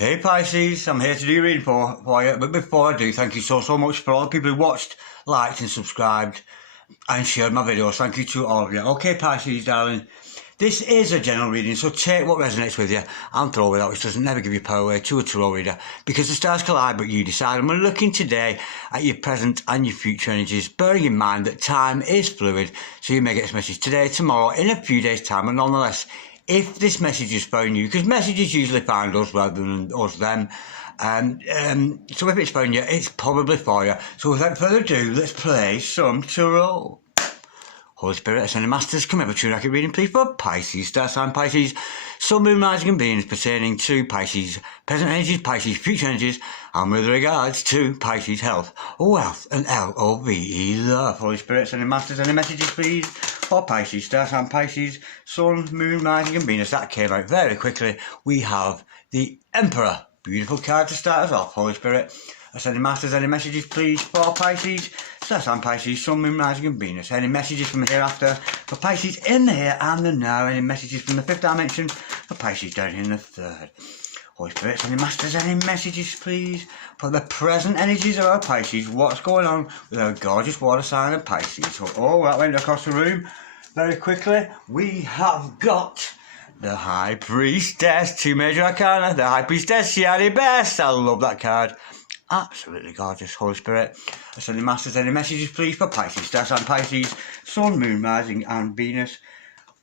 Hey Pisces, I'm here to do a reading for you, but before I do, thank you so much for all the people who watched, liked and subscribed and shared my videos. Thank you to all of you. Okay Pisces, darling, this is a general reading, so take what resonates with you and throw it out, which doesn't never give you power away to a tarot reader, because the stars collide but you decide. And we're looking today at your present and your future energies, bearing in mind that time is fluid, so you may get this message today, tomorrow, in a few days time, and nonetheless, if this message is found you, because messages usually find us rather than us them, so if it's found you, it's probably for you. So without further ado, let's play some tarot. Holy Spirit, Ascended Masters, come over to your accurate reading, please, for Pisces, star sign Pisces, Sun, Moon, Rising and Venus pertaining to Pisces, present energies, Pisces, future energies, and with regards to Pisces health, wealth, and love, love. Holy Spirit, Ascended Masters, any messages, please, for Pisces, star sign Pisces, Sun, Moon, Rising and Venus. That came out very quickly. We have the Emperor. Beautiful card to start us off. Holy Spirit, Ascended Masters, any messages, please, for Pisces, star sign Pisces, Sun, Moon, Rising and Venus. Any messages from hereafter for Pisces in the here and the now. Any messages from the fifth dimension for Pisces down here in the third. Holy Spirit, Ascended Masters, any messages, please, for the present energies of our Pisces. What's going on with our gorgeous water sign of Pisces? So, that went across the room very quickly. We have got the High Priestess, 2 major arcana. The High Priestess, she had it best. I love that card. Absolutely gorgeous. Holy Spirit, Ascended Masters, any messages, please, for Pisces, star sign Pisces, Sun, Moon, Rising and Venus.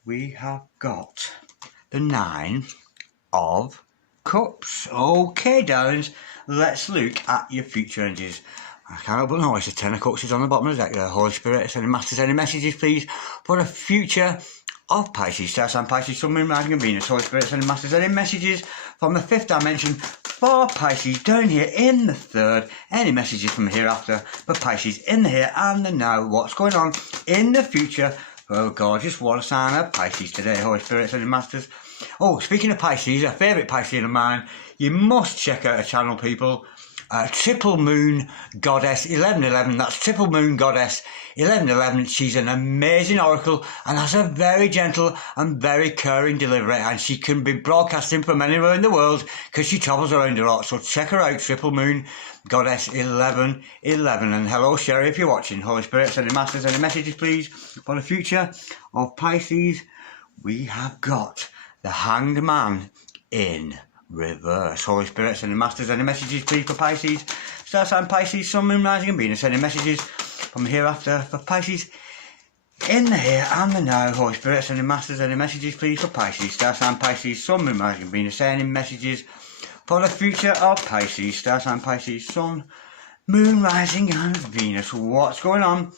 We have got the 9 of Cups. Okay, darlings, let's look at your future energies. I can't help but notice the 10 of Cups is on the bottom of the deck there. Holy Spirit, Ascended Masters, any messages, please, for the future of Pisces, star sign Pisces, Sun, Moon, Rising and Venus. Holy Spirit, Ascended Masters, any messages from the fifth dimension for Pisces down here in the third. Any messages from hereafter for Pisces in the here and the now. What's going on in the future for our gorgeous water sign of Pisces today. Holy Spirit, Ascended Masters. Oh, speaking of Pisces, a favourite Piscean of mine, you must check out a channel, people. Triple Moon Goddess 1111. That's Triple Moon Goddess 1111. She's an amazing oracle and has a very gentle and very caring delivery, and she can be broadcasting from anywhere in the world because she travels around a lot. So check her out, Triple Moon Goddess 1111. And hello Sherry, if you're watching. Holy Spirit, Ascended Masters, any messages please for the future of Pisces? We have got the Hanged Man in reverse. Holy Spirit, Ascended Masters, any messages please for Pisces, star sign Pisces, Sun, Moon, Rising and Venus. Any messages from hereafter for Pisces in the here and the now. Holy Spirit, Ascended Masters, any messages please for Pisces, star sign Pisces, Sun, Moon, Rising and Venus. Any messages for the future of Pisces, star sign Pisces, Sun, Moon, Rising and Venus. What's going on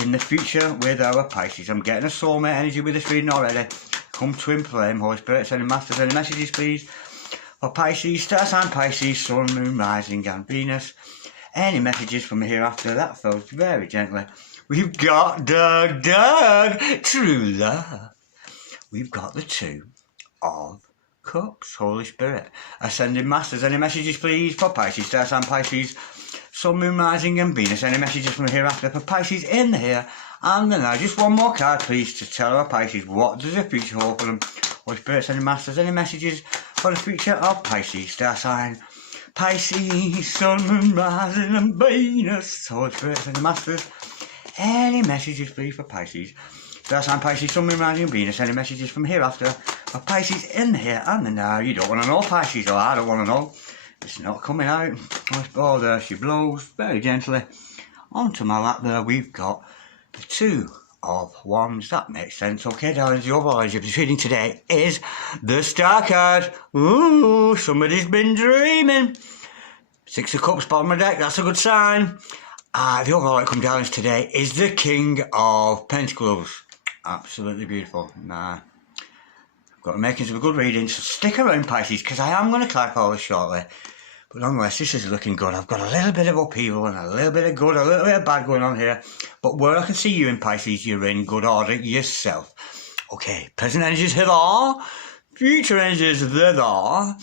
in the future with our Pisces? I'm getting a soulmate energy with this reading already. Come twin flame. Holy Spirit, Ascended Masters, any messages please for Pisces, star sign Pisces, Sun, Moon, Rising and Venus. Any messages from hereafter? That felt very gently. We've got Doug, true love. We've got the 2 of Cups. Holy Spirit, Ascended Masters, any messages please for Pisces, star sign Pisces, Sun, Moon, Rising and Venus. Any messages from hereafter for Pisces in the here and the now. Just one more card please to tell our Pisces what does the future hold for them. Holy Spirit, Ascended Masters, any messages for the future of Pisces, star sign Pisces, Sun, Moon, Rising and Venus. Holy Spirit, Ascended Masters, any messages please for Pisces, star sign Pisces, Sun, Moon, Rising and Venus. Any messages from hereafter for Pisces in the here and the now. You don't want to know, Pisces, or I don't want to know. It's not coming out. Oh, there she blows very gently onto my lap there. We've got the 2 of Wands. That makes sense. Okay, darlings, the overall energy of this reading today is the Star card. Ooh, somebody's been dreaming. 6 of Cups, bottom of the deck. That's a good sign. The overall outcome, darlings, today is the King of Pentacles. Absolutely beautiful. I've got the makings of a good reading, so stick around, Pisces, because I am going to clarify all this shortly. But nonetheless, this is looking good. I've got a little bit of upheaval and a little bit of good, a little bit of bad going on here. But where I can see you in Pisces, you're in good order yourself. Okay, present energies hither, future energies thither,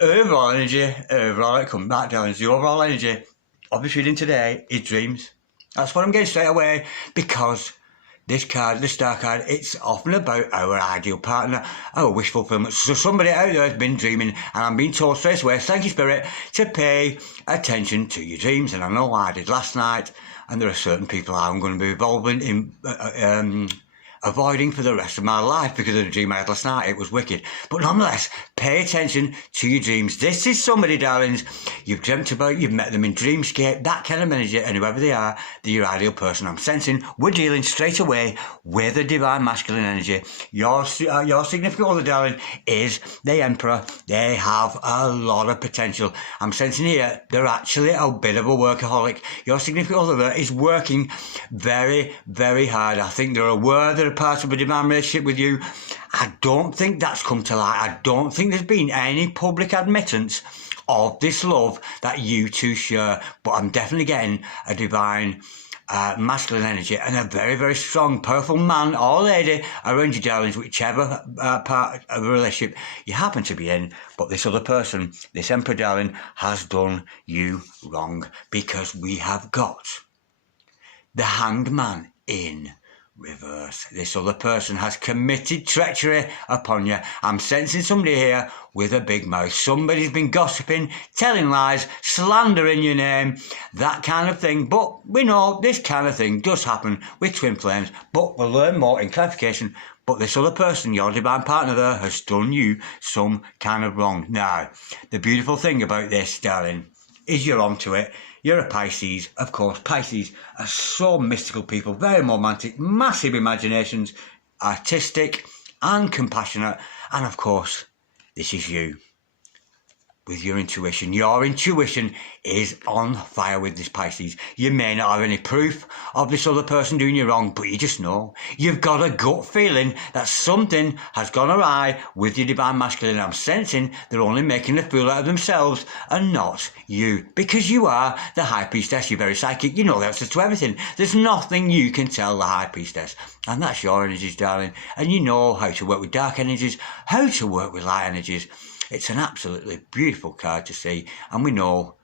overall energy, overall outcome. That, darlings, the overall energy of this reading today is dreams. That's what I'm getting straight away, because this card, the star card, it's often about our ideal partner, our wish fulfillment. So somebody out there has been dreaming, and I'm being told straight away, thank you, Spirit, to pay attention to your dreams. And I know I did last night, and there are certain people I'm going to be involved in avoiding for the rest of my life because of the dream I had last night. It was wicked. But nonetheless, pay attention to your dreams. This is somebody, darlings, you've dreamt about, you've met them in dreamscape, that kind of energy, and whoever they are, they're your ideal person. I'm sensing we're dealing straight away with a divine masculine energy. Your significant other, darling, is the Emperor. They have a lot of potential. I'm sensing here they're actually a bit of a workaholic. Your significant other is working very, very hard. I think they're aware they're part of a divine relationship with you. I don't think that's come to light. I don't think there's been any public admittance of this love that you two share, but I'm definitely getting a divine masculine energy and a very, very strong, powerful man or lady around you, darlings, whichever part of a relationship you happen to be in. But this other person, this Emperor, darling, has done you wrong, because we have got the Hanged Man in reverse. This other person has committed treachery upon you. I'm sensing somebody here with a big mouth. Somebody's been gossiping, telling lies, slandering your name, that kind of thing. But we know this kind of thing does happen with twin flames, but we'll learn more in clarification. But this other person, your divine partner there, has done you some kind of wrong. Now, the beautiful thing about this, darling, is you're onto it. You're a Pisces. Of course, Pisces are so mystical people, very romantic, massive imaginations, artistic and compassionate. And of course, this is you with your intuition. Your intuition is on fire with this Pisces. You may not have any proof of this other person doing you wrong, but you just know. You've got a gut feeling that something has gone awry with your divine masculine. I'm sensing they're only making a fool out of themselves and not you, because you are the High Priestess. You're very psychic. You know the answers to everything. There's nothing you can tell the High Priestess. And that's your energies, darling. And you know how to work with dark energies, how to work with light energies. It's an absolutely beautiful card to see, and we know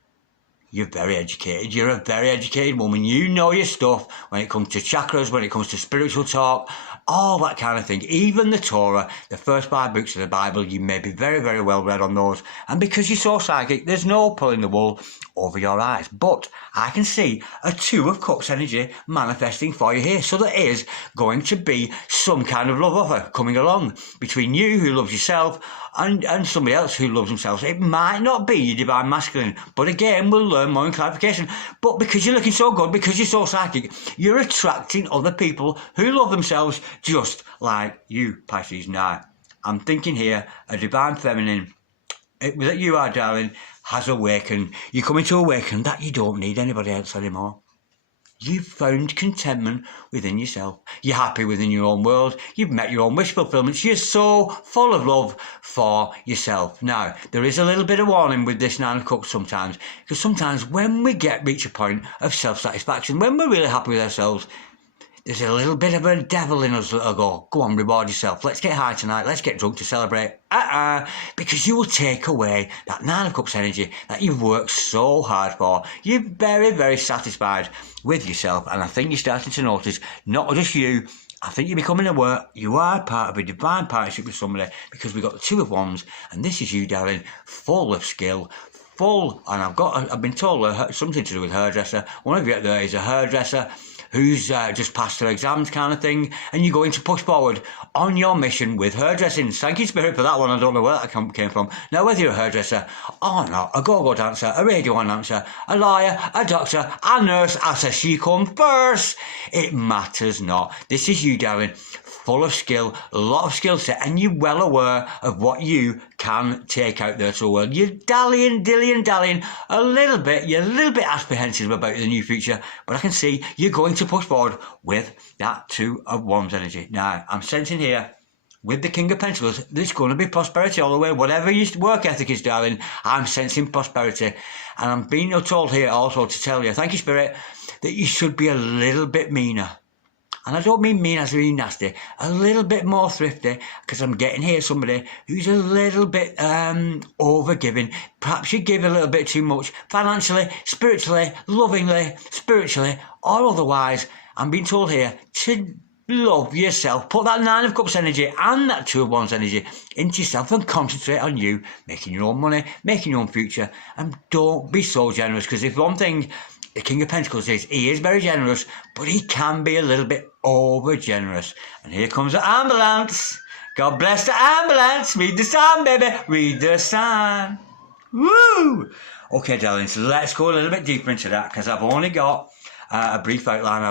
you're very educated. You're a very educated woman. You know your stuff when it comes to chakras, when it comes to spiritual talk, all that kind of thing. Even the Torah, the first 5 books of the Bible, you may be very, very well read on those. And because you're so psychic, there's no pulling the wool over your eyes. But I can see a 2 of Cups energy manifesting for you here. So there is going to be some kind of love offer coming along between you, who loves yourself, and somebody else who loves themselves. It might not be your divine masculine, but again, we'll learn more in clarification. But because you're looking so good, because you're so psychic, you're attracting other people who love themselves just like you, Pisces. Now, I'm thinking here, a divine feminine, that you are, darling, has awakened. You're coming to awaken that you don't need anybody else anymore. You've found contentment within yourself. You're happy within your own world. You've met your own wish fulfillments. You're so full of love for yourself. Now, there is a little bit of warning with this 9 of Cups sometimes, because sometimes when we reach a point of self-satisfaction, when we're really happy with ourselves, there's a little bit of a devil in us that'll go on, reward yourself. Let's get high tonight. Let's get drunk to celebrate. Because you will take away that 9 of Cups energy that you've worked so hard for. You're very, very satisfied with yourself. And I think you're starting to notice, not just you, I think you're becoming aware you are part of a divine partnership with somebody, because we've got the 2 of Wands, and this is you, darling, full of skill, full, and I've been told something to do with hairdresser. One of you out there is a hairdresser who's just passed their exams kind of thing, and you're going to push forward on your mission with hairdressing. Thank you, Spirit, for that one. I don't know where that came from. Now, whether you're a hairdresser or not, a go-go dancer, a radio announcer, a lawyer, a doctor, a nurse, as a she comes first, it matters not. This is you, darling, full of skill, a lot of skill set, and you're well aware of what you can take out there to the world. You're dilly-dallying a little bit. You're a little bit apprehensive about the new future, but I can see you're going to push forward with that 2 of Wands energy. Now, I'm sensing here, with the King of Pentacles, there's going to be prosperity all the way. Whatever your work ethic is, darling, I'm sensing prosperity. And I'm being told here also to tell you, thank you, Spirit, that you should be a little bit meaner. And I don't mean mean as really nasty, a little bit more thrifty, because I'm getting here somebody who's a little bit overgiving. Perhaps you give a little bit too much, financially, spiritually, lovingly, spiritually, or otherwise. I'm being told here to love yourself. Put that Nine of Cups energy and that Two of Wands energy into yourself and concentrate on you, making your own money, making your own future, and don't be so generous, because if one thing the King of Pentacles is, he is very generous, but he can be a little bit over generous. And here comes the ambulance. God bless the ambulance. Read the sign, baby. Read the sign. Woo! Okay, darlings, let's go a little bit deeper into that, because I've only got a brief outline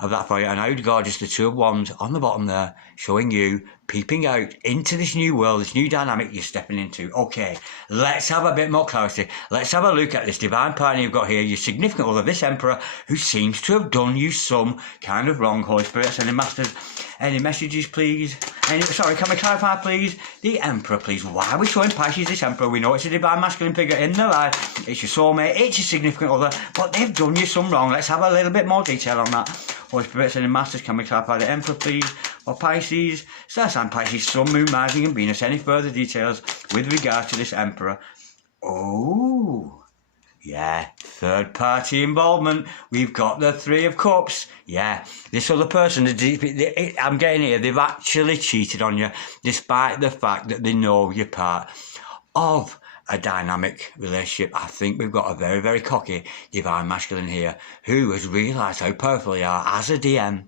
of that for you, and how gorgeous the Two of Wands on the bottom there, showing you peeping out into this new world, this new dynamic you're stepping into. Okay, let's have a bit more clarity. Let's have a look at this divine partner you've got here, your significant other, this Emperor, who seems to have done you some kind of wrong. Holy Spirit, sending masters, any messages, please? Sorry, can we clarify, please? The Emperor, please. Why are we showing Pisces this Emperor? We know it's a divine masculine figure in their life. It's your soulmate, it's your significant other, but they've done you some wrong. Let's have a little bit more detail on that. Holy Spirit, sending masters, can we clarify the Emperor, please? For Pisces, Star sign Pisces, Sun, Moon, Rising and Venus. Any further details with regard to this Emperor? Oh, yeah, third party involvement. We've got the Three of Cups. Yeah, this other person, I'm getting here, they've actually cheated on you, despite the fact that they know you're part of a dynamic relationship. I think we've got a very, very cocky divine masculine here who has realised how powerful they are as a DM.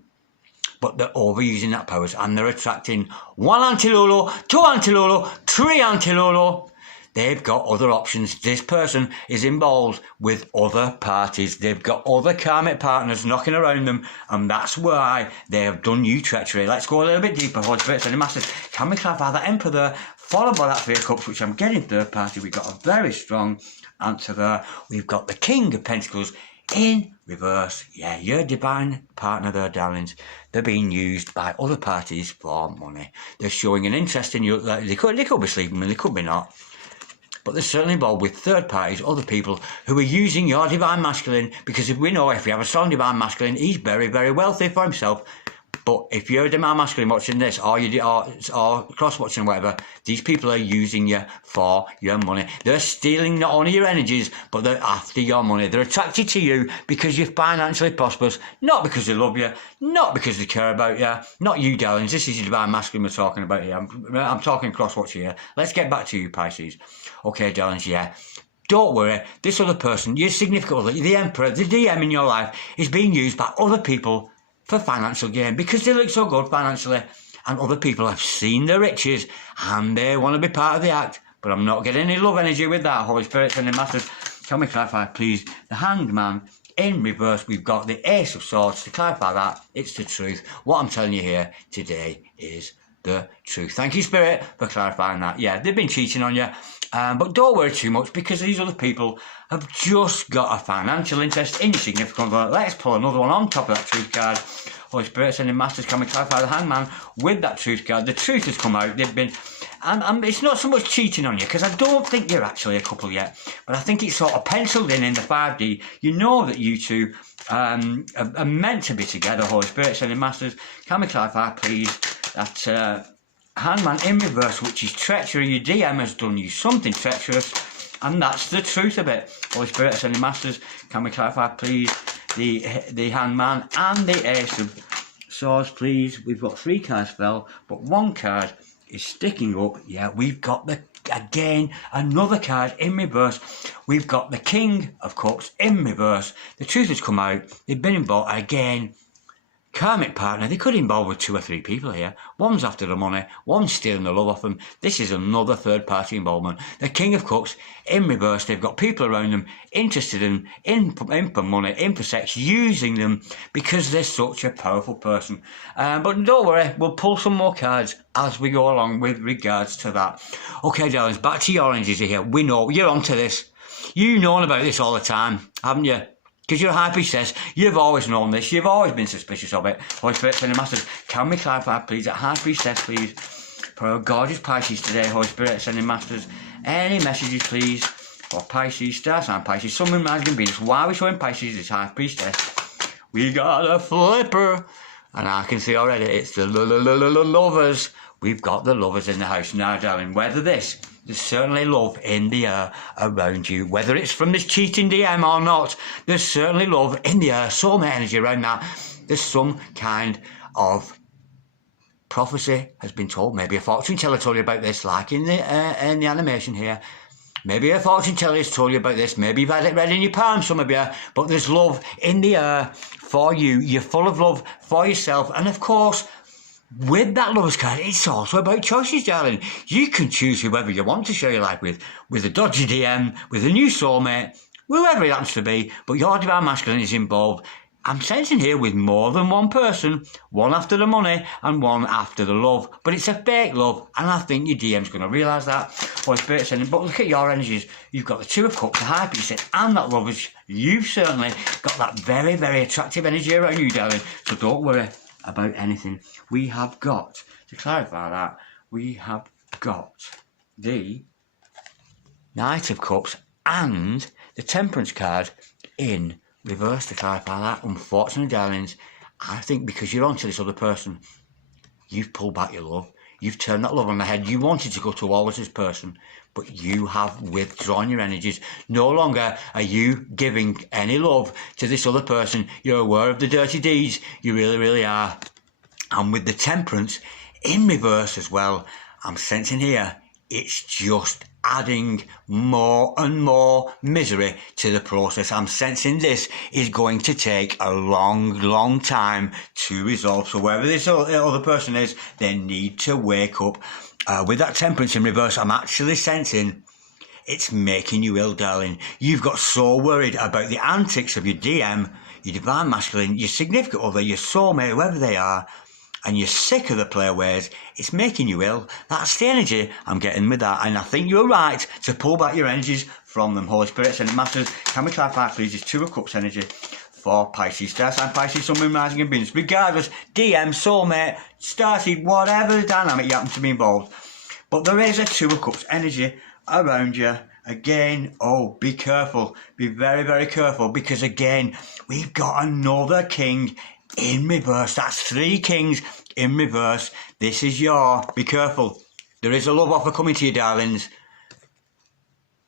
But they're overusing that powers, and they're attracting one anti-Lolo, two anti-Lolo, three anti-Lolo. They've got other options. This person is involved with other parties. They've got other karmic partners knocking around them, and that's why they have done you treachery. Let's go a little bit deeper. Holy Spirit, sending masters, can we clarify that Emperor there, followed by that Three of Cups, which I'm getting third party. We've got a very strong answer there. We've got the King of Pentacles in reverse. Yeah, your divine partner there, darlings, they're being used by other parties for money. They're showing an interest in you. They could be sleeping, they could be not. But they're certainly involved with third parties, other people who are using your divine masculine, because if we have a strong divine masculine, he's very, very wealthy for himself. But if you're a divine masculine watching this, or cross-watching whatever, these people are using you for your money. They're stealing not only your energies, but they're after your money. They're attracted to you because you're financially prosperous, not because they love you, not because they care about you. Not you, darlings. This is your divine masculine we're talking about here. I'm talking cross-watch here. Let's get back to you, Pisces. Okay, darlings, yeah. Don't worry, this other person, your significant other, the Emperor, the DM in your life, is being used by other people for financial gain, because they look so good financially, and other people have seen the riches and they want to be part of the act. But I'm not getting any love energy with that. Holy Spirit, sending masters, can we clarify, please? The Hanged Man in reverse. We've got the Ace of Swords. To clarify that, it's the truth. What I'm telling you here today is the truth. Thank you, Spirit, for clarifying that. Yeah, they've been cheating on you, but don't worry too much, because these other people have just got a financial interest in your significant other. Let's pull another one on top of that truth card. Holy Spirit, sending masters, can we clarify the Hangman with that truth card? The truth has come out. They've been, and it's not so much cheating on you, because I don't think you're actually a couple yet, but I think it's sort of penciled in the 5D. You know that you two are meant to be together. Holy Spirit, sending masters, can we clarify, please, that Hangman in reverse, which is treachery. Your DM has done you something treacherous, and that's the truth of it. Holy Spirit, sending masters, can we clarify, please, the Hangman and the Ace of Swords, please? We've got 3 cards fell, but 1 card is sticking up. Yeah, we've got again another card in reverse. We've got the King of Cups in reverse. The truth has come out. They've been involved again. Karmic partner, they could involve with 2 or 3 people here. One's after the money, one's stealing the love off them. This is another third party involvement. The King of Cups in reverse, they've got people around them interested in for money, in for sex, using them because they're such a powerful person. But don't worry, we'll pull some more cards as we go along with regards to that. Okay, darlings, back to your energies here. We know you're onto this. You've known about this all the time, haven't you? Because you're a high priestess, you've always known this, you've always been suspicious of it. Holy Spirit, sending masters, can we clarify, please, that high priestess, please, for our gorgeous Pisces today? Holy Spirit, sending masters, any messages, please, for Pisces, star sign Pisces, Sun, Moon, Rising, Venus. Why are we showing Pisces this high priestess? We got a flipper, and I can see already it's the lovers. We've got the lovers in the house now, darling. Whether there's certainly love in the air around you. Whether it's from this cheating DM or not, there's certainly love in the air. So much energy around that. There's some kind of prophecy has been told. Maybe a fortune teller told you about this, like in the animation here. Maybe a fortune teller has told you about this. Maybe you've had it read in your palm, some of you. But there's love in the air for you. You're full of love for yourself. And of course, with that Lovers card, it's also about choices, darling. You can choose whoever you want to share your life with a dodgy DM, with a new soulmate, whoever it happens to be. But your divine masculine is involved. I'm sensing here with more than one person, one after the money and one after the love. But it's a fake love, and I think your DM's going to realise that. Holy Spirit sending. But look at your energies. You've got the Two of Cups, the High Priestess, and that Lovers. You've certainly got that very, very attractive energy around you, darling. So don't worry about anything. We have got, to clarify that, we have got the Knight of Cups and the Temperance card in reverse, to clarify that. Unfortunately, darlings, I think because you're onto this other person, you've pulled back your love. You've turned that love on the head. You wanted to go towards this person, but you have withdrawn your energies. No longer are you giving any love to this other person. You're aware of the dirty deeds. You really, really are. And with the Temperance in reverse as well, I'm sensing here, it's just adding more and more misery to the process. I'm sensing this is going to take a long, long time to resolve. So wherever this other person is, they need to wake up. With that Temperance in reverse, I'm actually sensing it's making you ill, darling. You've got so worried about the antics of your DM, your divine masculine, your significant other, your soulmate, whoever they are, and you're sick of the playaways. It's making you ill. That's the energy I'm getting with that. And I think you're right to pull back your energies from them. Holy Spirit, and it matters. Can we clarify, please, this Two of Cups energy for Pisces, star sign Pisces, Sun, Moon, Rising and Venus. Regardless, DM, soulmate, starseed, whatever the dynamic you happen to be involved. But there is a Two of Cups energy around you. Again, oh, be careful. Be very, very careful, because again, we've got another king in reverse. That's three kings in reverse. This is be careful. There is a love offer coming to you, darlings.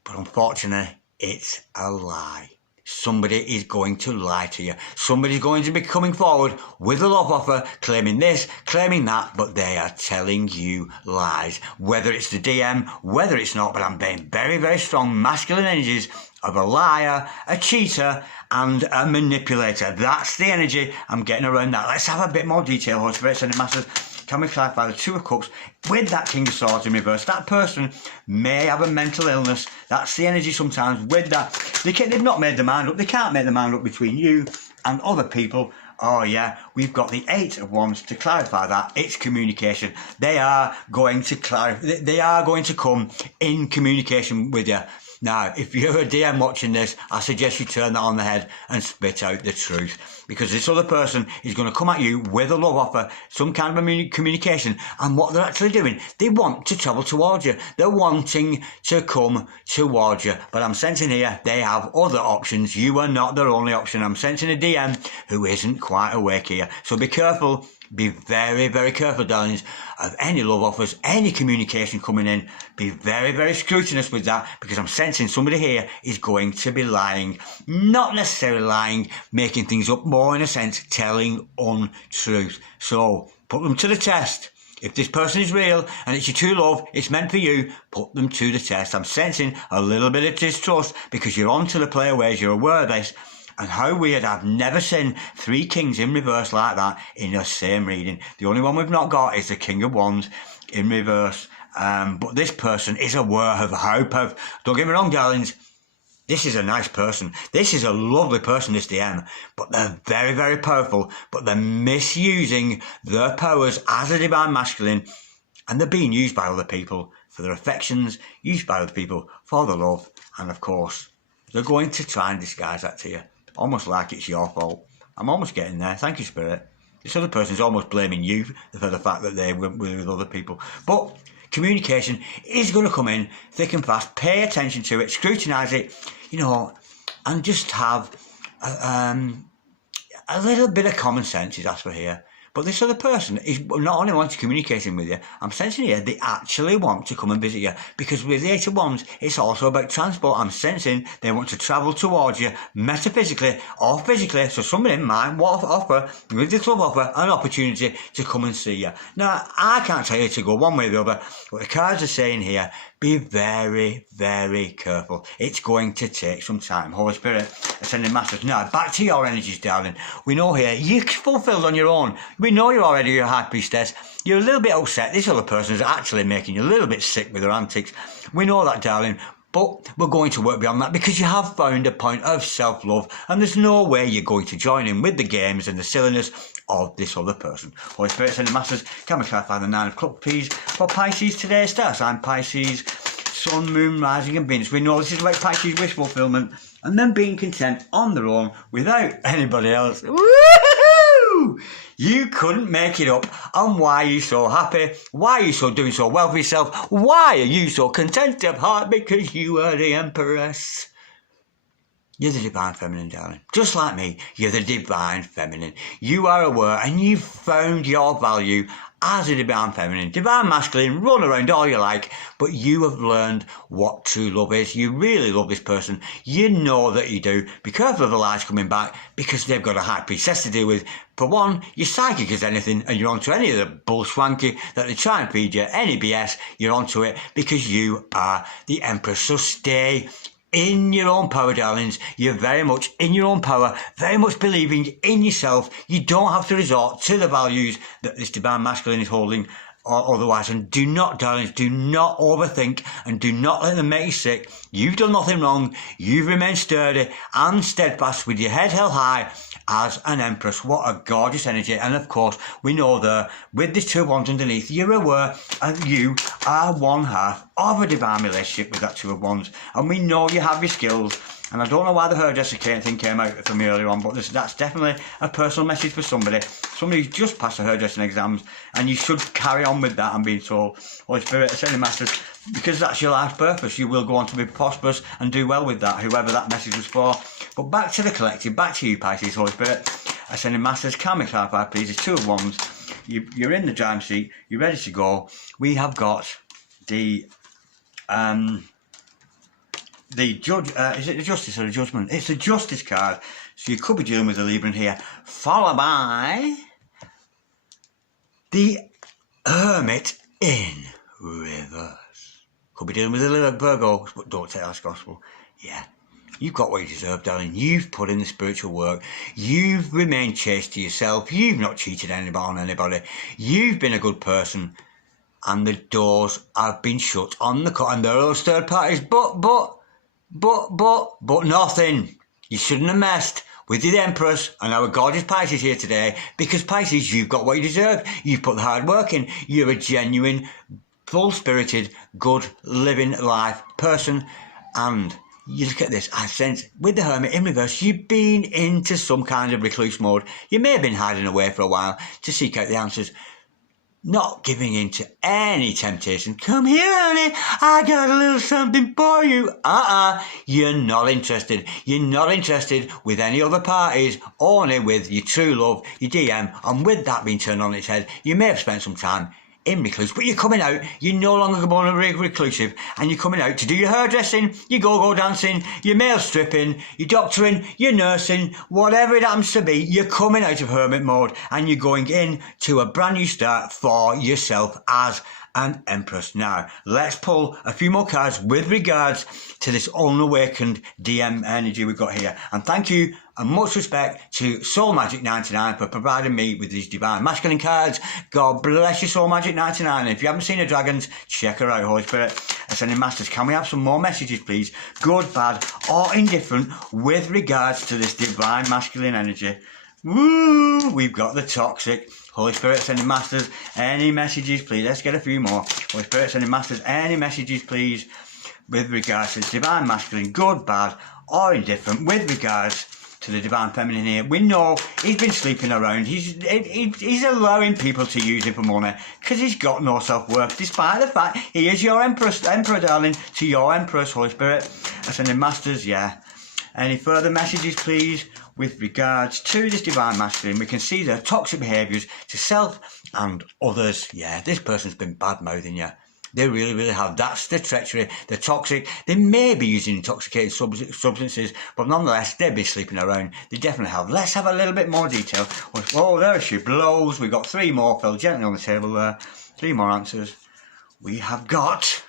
But unfortunately, it's a lie. Somebody is going to lie to you. Somebody's going to be coming forward with a love offer, claiming this, claiming that, but they are telling you lies. Whether it's the DM, whether it's not, but I'm being very, very strong masculine energies of a liar, a cheater, and a manipulator. That's the energy I'm getting around that. Let's have a bit more detail, Holy Spirit, sending masters. Can we clarify the Two of Cups with that King of Swords in reverse? That person may have a mental illness. That's the energy sometimes with that. They've not made their mind up. They can't make their mind up between you and other people. Oh yeah, we've got the Eight of Wands to clarify that. It's communication. They are going to clarify. They are going to come in communication with you. Now, if you're a DM watching this, I suggest you turn that on the head and spit out the truth. Because this other person is going to come at you with a love offer, some kind of communication. And what they're actually doing, they want to travel towards you. They're wanting to come towards you. But I'm sensing here, they have other options. You are not their only option. I'm sensing a DM who isn't quite awake here. So be careful. Be very, very careful, darlings, of any love offers, any communication coming in. Be very, very scrutinous with that, because I'm sensing somebody here is going to be lying. Not necessarily lying, making things up, more in a sense, telling untruth. So put them to the test. If this person is real and it's your true love, it's meant for you, put them to the test. I'm sensing a little bit of distrust because you're on to the playaways, you're aware of this. And how weird, I've never seen three kings in reverse like that in the same reading. The only one we've not got is the King of Wands in reverse. But this person is aware of how powerful. Don't get me wrong, darlings. This is a nice person. This is a lovely person, this DM. But they're very, very powerful. But they're misusing their powers as a divine masculine. And they're being used by other people for their affections, used by other people for their love. And of course, they're going to try and disguise that to you. Almost like it's your fault. I'm almost getting there. Thank you, Spirit. This other person's almost blaming you for the fact that they went with other people. But communication is going to come in thick and fast. Pay attention to it. Scrutinise it, and just have a little bit of common sense is asked for here. But this other person is not only wanting to communicating with you, I'm sensing here they actually want to come and visit you, because with the Eight of Wands, it's also about transport. I'm sensing they want to travel towards you metaphysically or physically, so somebody might offer, with this love offer, an opportunity to come and see you. Now, I can't tell you to go one way or the other, but the cards are saying here, be very, very careful. It's going to take some time. Holy Spirit, ascending masters. Now, back to your energies, darling. We know here, you're fulfilled on your own. We know you're already a high priestess. You're a little bit upset. This other person is actually making you a little bit sick with their antics. We know that, darling. But we're going to work beyond that, because you have found a point of self-love, and there's no way you're going to join in with the games and the silliness of this other person. Holy Spirit, ascending masters, can we clarify the 9 of Cups, please, for Pisces today? Star sign Pisces, Sun, Moon, Rising and Venus. We know this is about Pisces wish fulfillment and then being content on their own without anybody else. Woo-hoo! You couldn't make it up on why you're so happy, why you're so doing so well for yourself, why are you so content of heart, because you are the Empress. You're the divine feminine, darling. Just like me, you're the divine feminine. You are aware and you've found your value as a divine feminine. Divine masculine, run around all you like, but you have learned what true love is. You really love this person. You know that you do. Be careful of the lies coming back, because they've got a high priestess to deal with. For one, you're psychic as anything, and you're onto any of the bull swanky that they try and feed you, any BS, you're onto it, because you are the Empress. So stay in your own power, darlings. You're very much in your own power, very much believing in yourself. You don't have to resort to the values that this divine masculine is holding or otherwise. And do not, darlings, do not overthink, and do not let them make you sick. You've done nothing wrong. You've remained sturdy and steadfast with your head held high as an Empress. What a gorgeous energy. And of course, we know that with this 2 of Wands underneath, you're aware that you are one half of a divine relationship with that 2 of Wands. And we know you have your skills. And I don't know why the hairdresser thing came out for me earlier on, but that's definitely a personal message for somebody who's just passed the hairdressing exams, and you should carry on with that. I'm being told, Holy Spirit, ascending masters, because that's your life's purpose. You will go on to be prosperous and do well with that, whoever that message was for. But back to the collective, back to you, Pisces, Holy Spirit, ascending masters, can we clarify, please? It's 2 of Wands. You're in the driving seat. You're ready to go. We have got the judge, is it the justice or the judgment? It's the justice card. So you could be dealing with the Libran here, followed by the Hermit in reverse. Could be dealing with the Virgo, but don't take that as gospel. Yeah. You've got what you deserve, darling. You've put in the spiritual work. You've remained chaste to yourself. You've not cheated on anybody. You've been a good person. And the doors have been shut on the and there are those third parties, but nothing. You shouldn't have messed with the Empress and our gorgeous Pisces here today, because Pisces, you've got what you deserve. You've put the hard work in. You're a genuine, full-spirited, good, living life person. And you look at this, I sense, with the Hermit in reverse, you've been into some kind of recluse mode. You may have been hiding away for a while to seek out the answers. Not giving in to any temptation. Come here, honey, I got a little something for you. You're not interested. You're not interested with any other parties, only with your true love, your DM. And with that being turned on its head, you may have spent some time in recluse, but you're coming out. You're no longer going to be reclusive, and you're coming out to do your hairdressing, your go-go dancing, your male stripping, your doctoring, your nursing, whatever it happens to be. You're coming out of hermit mode, and you're going in to a brand new start for yourself as an Empress. Now, let's pull a few more cards with regards to this unawakened DM energy we've got here. And thank you and much respect to Soul Magic 99 for providing me with these divine masculine cards. God bless you, Soul Magic 99. And if you haven't seen her dragons, check her out, Holy Spirit. Ascending Masters, can we have some more messages, please? Good, bad, or indifferent with regards to this divine masculine energy. Woo! We've got the toxic. Holy Spirit, sending masters, any messages, please? Let's get a few more. Holy Spirit, sending masters, any messages, please, with regards to the divine masculine, good, bad, or indifferent, with regards to the divine feminine here. We know he's been sleeping around. He's allowing people to use him for money because he's got no self-worth, despite the fact he is your emperor, darling, to your Empress, Holy Spirit. Ascending masters, yeah. Any further messages, please, with regards to this divine masculine, we can see their toxic behaviours to self and others. Yeah, this person's been bad-mouthing you. They really, really have. That's the treachery. They're toxic. They may be using intoxicating substances, but nonetheless, they'll be sleeping around. They definitely have. Let's have a little bit more detail. Oh, there she blows. We've got 3 more. Fell gently on the table there. 3 more answers. We have got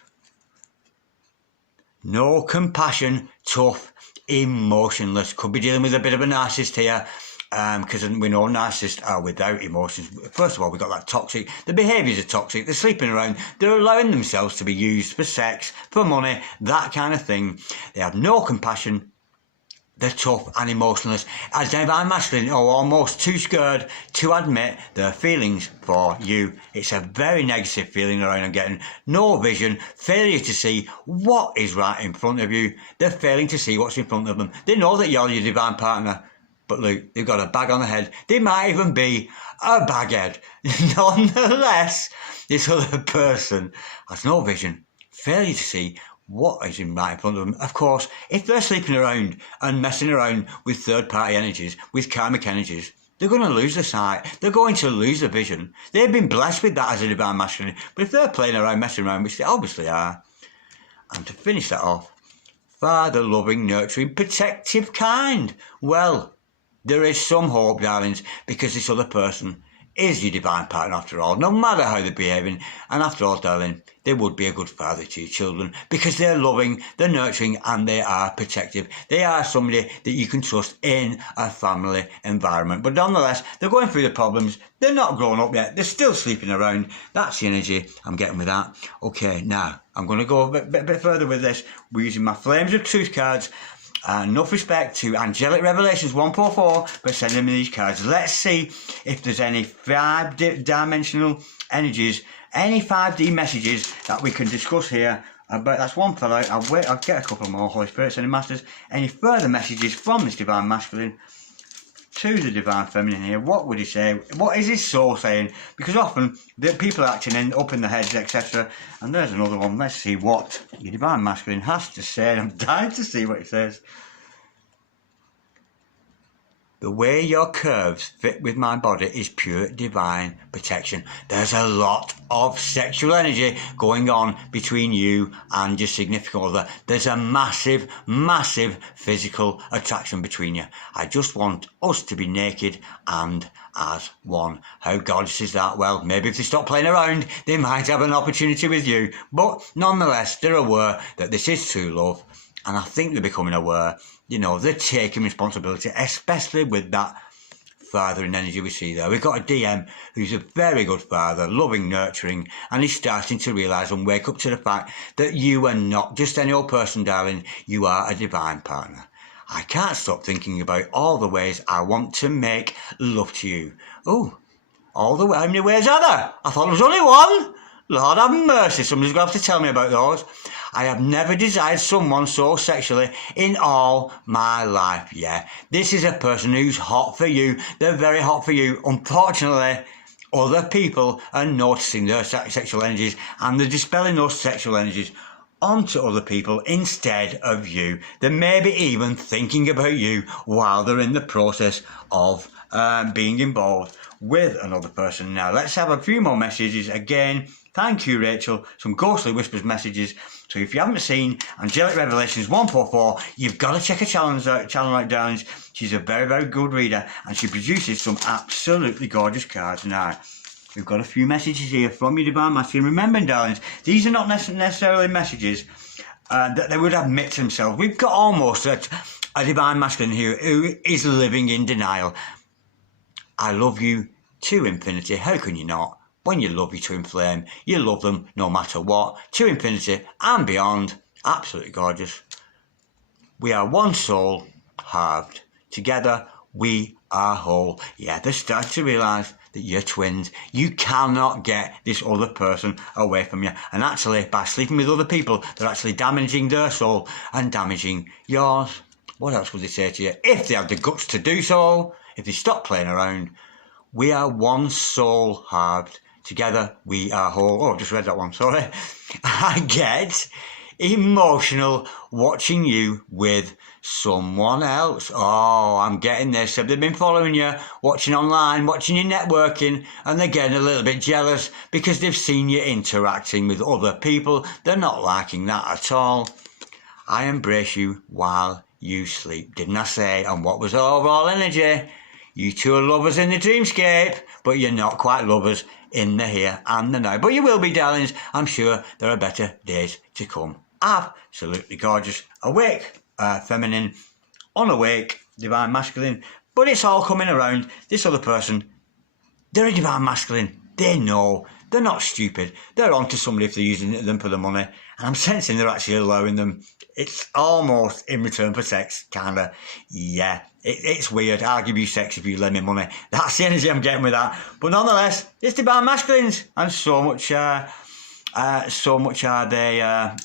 no compassion, tough, emotionless. Could be dealing with a bit of a narcissist here. Because we know narcissists are without emotions. First of all, we've got that toxic. The behaviours are toxic. They're sleeping around. They're allowing themselves to be used for sex, for money, that kind of thing. They have no compassion. They're tough and emotionless. As divine masculine are almost too scared to admit their feelings for you. It's a very negative feeling around and getting no vision, failure to see what is right in front of you. They're failing to see what's in front of them. They know that you're your divine partner. But look, they've got a bag on the head. They might even be a baghead. Nonetheless, this other person has no vision, failure to see what is right in front of them. Of course, if they're sleeping around and messing around with third-party energies, with karmic energies, they're going to lose the sight. They're going to lose the vision. They've been blessed with that as a divine masculine. But if they're playing around, messing around, which they obviously are, and to finish that off, father, loving, nurturing, protective, kind. Well, there is some hope, darlings, because this other person is your divine partner after all, no matter how they're behaving. And after all, darling, they would be a good father to your children because they're loving, they're nurturing, and they are protective. They are somebody that you can trust in a family environment. But nonetheless, they're going through the problems. They're not grown up yet. They're still sleeping around. That's the energy I'm getting with that. Okay, now, I'm going to go a bit further with this. We're using my Flames of Truth cards. Enough respect to Angelic Revelations 144 for sending me these cards. Let's see if there's any 5-dimensional energies, any 5D messages that we can discuss here. But that's one fell out. I'll get a couple more. Holy Spirit, Sending Masters. Any further messages from this divine masculine to the divine feminine here? What would he say? What is his soul saying? Because often the people are acting up in the heads, etc. And there's another one. Let's see what your divine masculine has to say. I'm dying to see what it says. The way your curves fit with my body is pure divine protection. There's a lot of sexual energy going on between you and your significant other. There's a massive, massive physical attraction between you. I just want us to be naked and as one. How gorgeous is that? Well, maybe if they stop playing around, they might have an opportunity with you. But nonetheless, they're aware that this is true love. And I think they're becoming aware, you know, they're taking responsibility, especially with that fathering energy we see there. We've got a DM who's a very good father, loving, nurturing, and he's starting to realise and wake up to the fact that you are not just any old person, darling. You are a divine partner. I can't stop thinking about all the ways I want to make love to you. Oh, all the way. How many ways are there? I thought there was only one. Lord have mercy, somebody's going to have to tell me about those. I have never desired someone so sexually in all my life. Yeah, this is a person who's hot for you. They're very hot for you. Unfortunately, other people are noticing their sexual energies and they're dispelling those sexual energies onto other people instead of you. They may be even thinking about you while they're in the process of being involved with another person. Now, let's have a few more messages again. Thank you, Rachel. Some Ghostly Whispers messages. So if you haven't seen Angelic Revelations 144, you've got to check her channel out, darlings. She's a very, very good reader, and she produces some absolutely gorgeous cards. Now, we've got a few messages here from your divine masculine. Remember, darlings, these are not necessarily messages that they would admit to themselves. We've got almost a divine masculine here who is living in denial. I love you to infinity. How can you not? When you love you to inflame, you love them no matter what, to infinity and beyond. Absolutely gorgeous. We are one soul, halved. Together, we are whole. Yeah, they start to realise that you're twins. You cannot get this other person away from you. And actually, by sleeping with other people, they're actually damaging their soul and damaging yours. What else would they say to you? If they have the guts to do so, if they stop playing around, we are one soul, halved. Together we are whole. Oh, I just read that one, sorry. I get emotional watching you with someone else. Oh, I'm getting this. Have they been following you, watching online, watching you networking, and they're getting a little bit jealous because they've seen you interacting with other people? They're not liking that at all. I embrace you while you sleep, didn't I say? And what was the overall energy? You two are lovers in the dreamscape, but you're not quite lovers in the here and the now. But you will be, darlings. I'm sure there are better days to come. Absolutely gorgeous. Awake, feminine, unawake, divine masculine. But it's all coming around. This other person, they're a divine masculine. They know. They're not stupid. They're onto somebody if they're using them for the money. And I'm sensing they're actually allowing them. It's almost in return for sex, kind of. Yeah, it's weird. I'll give you sex if you lend me money. That's the energy I'm getting with that. But nonetheless, it's divine masculines. And so much are they,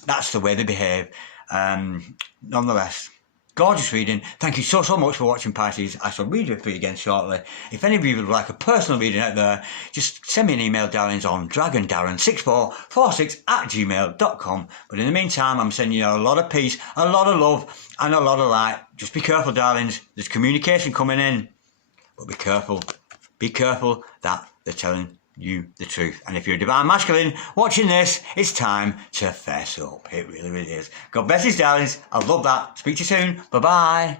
that's the way they behave. Nonetheless, gorgeous reading. Thank you so much for watching, Pisces. I shall read it for you again shortly. If any of you would like a personal reading out there, just send me an email, darlings, on dragondarren6446@gmail.com. But in the meantime, I'm sending you a lot of peace, a lot of love, and a lot of light. Just be careful, darlings. There's communication coming in. But be careful. Be careful that they're telling you the truth. And if you're a divine masculine watching this, it's time to fess up. It really, really is. God bless you, darlings. I love that. Speak to you soon. Bye-bye.